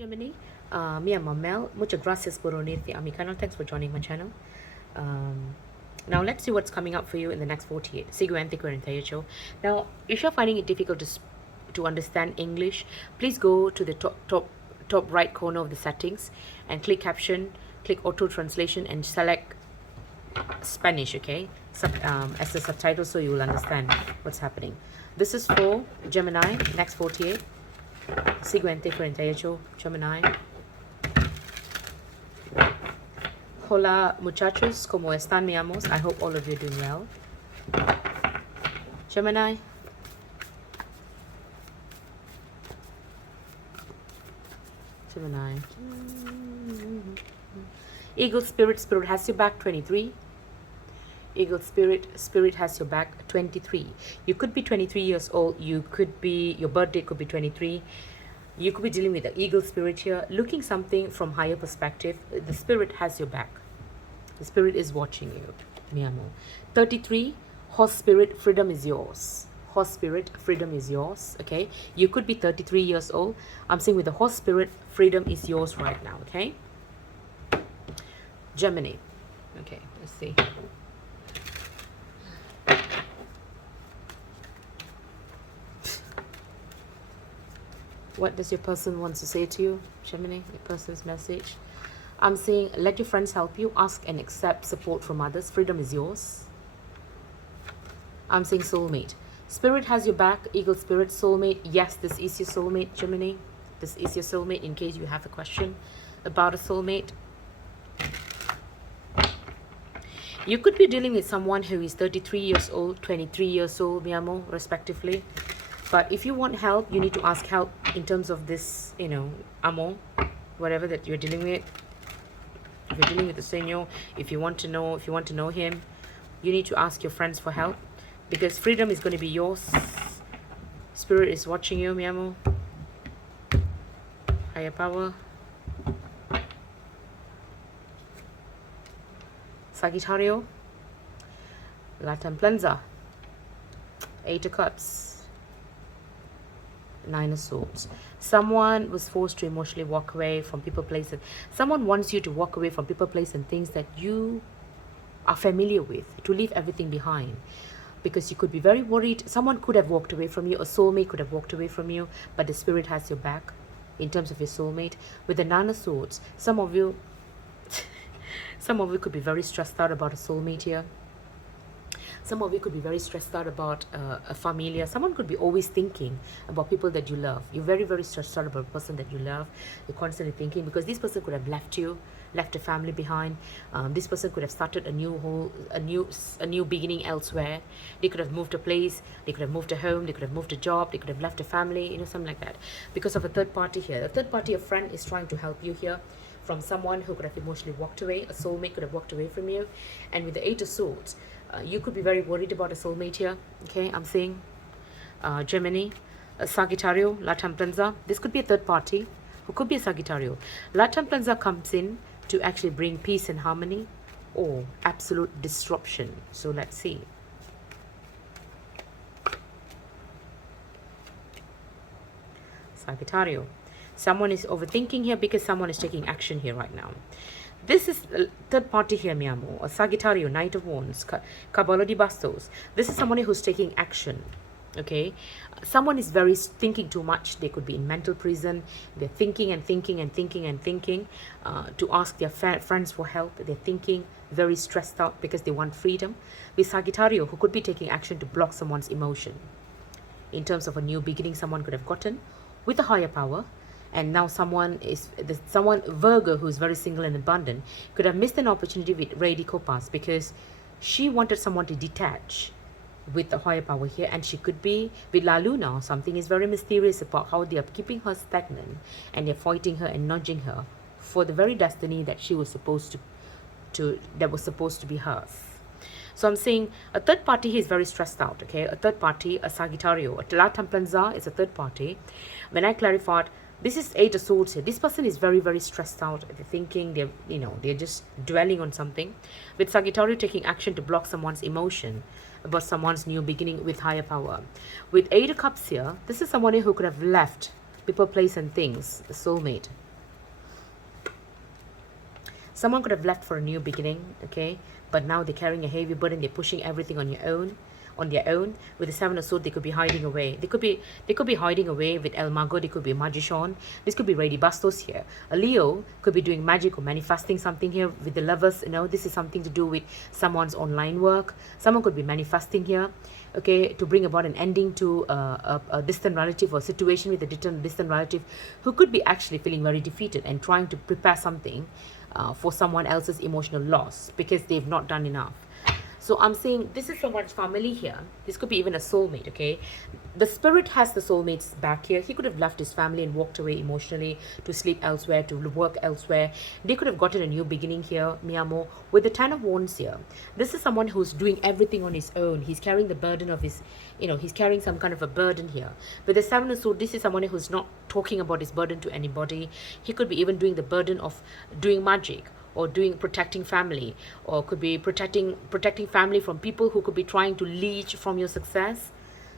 Gemini, mi amo Mel. Muchas gracias por unirte a mi canal. Thanks for joining my channel. Now let's see what's coming up for you in the next 48. Siguiente 48. Now, if you're finding it difficult to understand English, please go to the top right corner of the settings and click caption, click auto translation, and select Spanish, okay, as the subtitle, so you will understand what's happening. This is for Gemini, next 48. Siguiente 48, Gemini. Hola muchachos, ¿cómo están, mi amos? I hope all of you are doing well. Gemini. Gemini. Eagle Spirit, Spirit has your back, 23. Eagle Spirit, Spirit has your back, 23. You could be 23 years old. You could be, your birthday could be 23. You could be dealing with the Eagle Spirit here, looking something from higher perspective. The Spirit has your back. The Spirit is watching you, mi amor. 33, Horse Spirit, freedom is yours. Horse Spirit, freedom is yours, okay? You could be 33 years old. I'm saying with the Horse Spirit, freedom is yours right now, okay? Gemini. Okay, let's see. What does your person want to say to you, Gemini? Your person's message. I'm saying, let your friends help you. Ask and accept support from others. Freedom is yours. I'm saying soulmate. Spirit has your back. Eagle Spirit, soulmate. Yes, this is your soulmate, Gemini. This is your soulmate in case you have a question about a soulmate. You could be dealing with someone who is 33 years old, 23 years old, mi amor, respectively. But if you want help, you need to ask help in terms of this, you know, amor, whatever that you're dealing with. If you're dealing with the Señor, if you want to know him, you need to ask your friends for help, because freedom is going to be yours. Spirit is watching you, mi amor. Higher power. Sagittario. La Templanza. 8 of Cups. 9 of Swords. Someone was forced to emotionally walk away from people, places. Someone wants you to walk away from people, places, and things that you are familiar with, to leave everything behind, because you could be very worried. Someone could have walked away from you. A soulmate could have walked away from you, but the Spirit has your back in terms of your soulmate. With the 9 of Swords, some of you could be very stressed out about a soulmate here. Some of you could be very stressed out about a familia. Someone could be always thinking about people that you love. You're very, very stressed out about a person that you love. You're constantly thinking, because this person could have left you, left a family behind. This person could have started a new beginning elsewhere. They could have moved a place. They could have moved a home. They could have moved a job. They could have left a family. You know, something like that. Because of a third party here. A third party, a friend, is trying to help you here from someone who could have emotionally walked away. A soulmate could have walked away from you. And with the 8 of Swords, you could be very worried about a soulmate here. Okay, I'm saying Gemini, Sagittario, La Templanza. This could be a third party who could be a Sagittario. La Templanza comes in to actually bring peace and harmony, or absolute disruption. So let's see. Sagittario. Someone is overthinking here because someone is taking action here right now. This is a third party here, mi amor. A Sagittario, Knight of Wands, Caballo di Bastos. This is someone who's taking action. Okay, someone is very thinking too much. They could be in mental prison. They're thinking and thinking and thinking and thinking to ask their friends for help. They're thinking very stressed out because they want freedom. With Sagittario, who could be taking action to block someone's emotion in terms of a new beginning someone could have gotten with a higher power. And now someone Virgo, who's very single and abundant, could have missed an opportunity with Lady Copas, because she wanted someone to detach with the higher power here. And she could be with La Luna. Something is very mysterious about how they are keeping her stagnant, and they're fighting her and nudging her for the very destiny that she was supposed that was supposed to be hers. So I'm saying a third party is very stressed out. Okay, a third party, a Sagittario, a La Templanza is a third party. When I clarified, this is 8 of Swords here. This person is very, very stressed out. They're thinking, they're just dwelling on something. With Sagittario taking action to block someone's emotion about someone's new beginning with higher power. With 8 of Cups here, this is someone who could have left people, place, and things, the soulmate. Someone could have left for a new beginning, okay? But now they're carrying a heavy burden. They're pushing everything on your own, on their own. With the Seven of Swords, they could be hiding away. They could be hiding away with El Mago. They could be a magician. This could be Lady Bastos here. A Leo could be doing magic or manifesting something here with the Lovers. You know, this is something to do with someone's online work. Someone could be manifesting here, okay, to bring about an ending to a distant relative or situation with a distant relative who could be actually feeling very defeated and trying to prepare something for someone else's emotional loss because they've not done enough. So I'm saying this is someone's family here. This could be even a soulmate, okay? The spirit has the soulmate's back here. He could have left his family and walked away emotionally to sleep elsewhere, to work elsewhere. They could have gotten a new beginning here, mi amor. With the Ten of Wands here, this is someone who's doing everything on his own. He's carrying the burden of his, you know, he's carrying some kind of a burden here. With the Seven of Swords, this is someone who's not talking about his burden to anybody. He could be even doing the burden of doing magic, or protecting family, or could be protecting family from people who could be trying to leech from your success.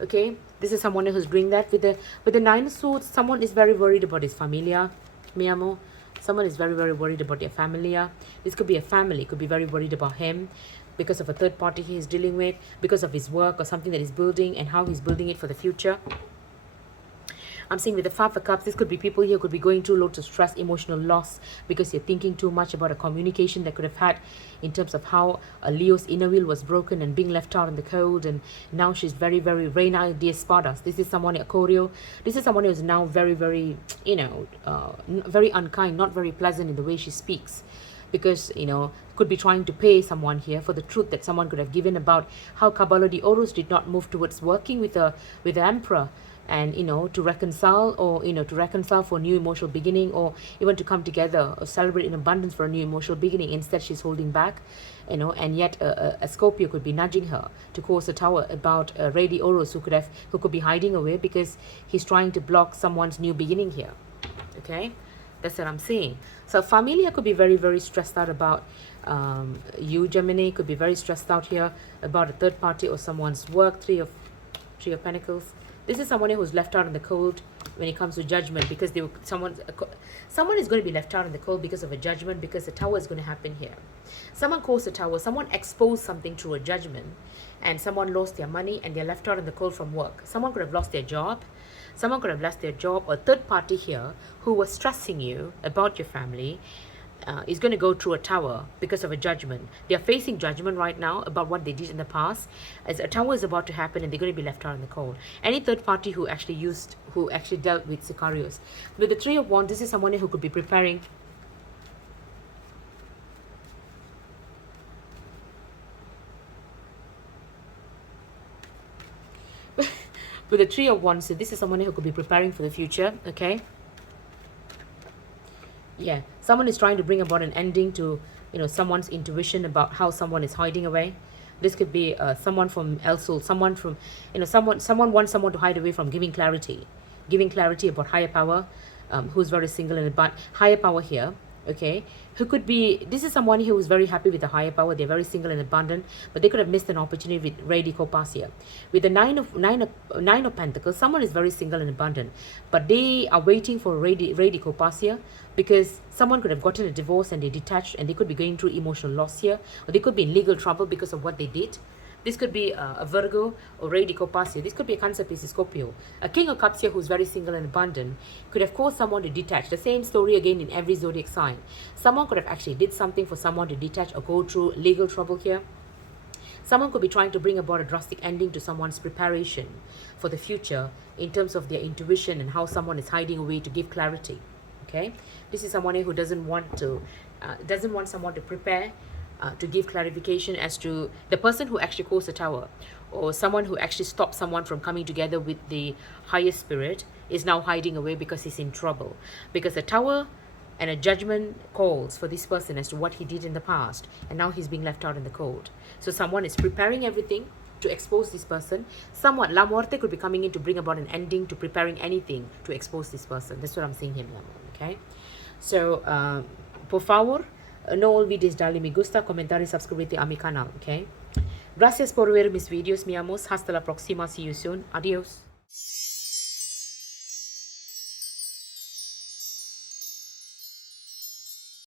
Okay, this is someone who's doing that. With the Nine of Swords, someone is very worried about his familia, mi amor. Someone is very worried about their familia. This could be a family, could be very worried about him because of a third party he is dealing with, because of his work or something that he's building and how he's building it for the future. I'm saying with the Five of Cups, this could be people here could be going through loads of stress, emotional loss, because you're thinking too much about a communication that could have had in terms of how a Leo's inner wheel was broken and being left out in the cold, and now she's very Reina de Espadas. This is someone, a Choreo. This is someone who is now very, you know, very unkind, not very pleasant in the way she speaks. Because, you know, could be trying to pay someone here for the truth that someone could have given about how Caballo de Oros did not move towards working with the Emperor, and, you know, to reconcile, or, you know, to reconcile for a new emotional beginning, or even to come together or celebrate in abundance for a new emotional beginning. Instead, she's holding back, you know, and yet a Scorpio could be nudging her to cause a tower about Rey de Oros, who could be hiding away because he's trying to block someone's new beginning here. Okay, that's what I'm saying. So familia could be very stressed out about you, Gemini. Could be very stressed out here about a third party or someone's work. Three of Pentacles. This is someone who's left out in the cold when it comes to judgment, because someone is going to be left out in the cold because of a judgment, because the tower is going to happen here. Someone caused a tower, someone exposed something through a judgment, and someone lost their money and they're left out in the cold from work. Someone could have lost their job. Someone could have lost their job. Or a third party here who was stressing you about your family is going to go through a tower because of a judgment. They are facing judgment right now about what they did in the past, as a tower is about to happen and they're going to be left out in the cold. Any third party who actually dealt with Sicarios. With the Three of Wands, this is someone who could be preparing with the Three of Wands, so this is someone who could be preparing for the future. Okay, yeah, someone is trying to bring about an ending to, you know, someone's intuition about how someone is hiding away. This could be someone from El Sol, someone from, you know, someone wants someone to hide away from giving clarity about higher power, who's very single and but higher power here. Okay, who could be, this is someone who is very happy with the higher power. They're very single and abundant, but they could have missed an opportunity with Rey de Copas here. With the nine of Pentacles, someone is very single and abundant, but they are waiting for Rey de Copas here, because someone could have gotten a divorce and they detached, and they could be going through emotional loss here, or they could be in legal trouble because of what they did. This could be a Virgo or Rey de Copas here. This could be a Cancer, Pisces, Scorpio. A King of Cups here who's very single and abundant could have caused someone to detach. The same story again in every zodiac sign. Someone could have actually did something for someone to detach or go through legal trouble here. Someone could be trying to bring about a drastic ending to someone's preparation for the future in terms of their intuition and how someone is hiding away to give clarity. Okay, this is someone who doesn't want someone to prepare, to give clarification as to the person who actually caused the tower, or someone who actually stopped someone from coming together with the higher spirit is now hiding away because he's in trouble, because the tower and a judgment calls for this person as to what he did in the past, and now he's being left out in the cold. So someone is preparing everything to expose this person. Somewhat La Muerte could be coming in to bring about an ending to preparing anything to expose this person. That's what I'm seeing here. Okay, so por favor, no olvides darle me gusta, comentar y suscribirte a mi canal. Okay, gracias por ver mis videos, mi amos. Hasta la próxima. See you soon. Adiós.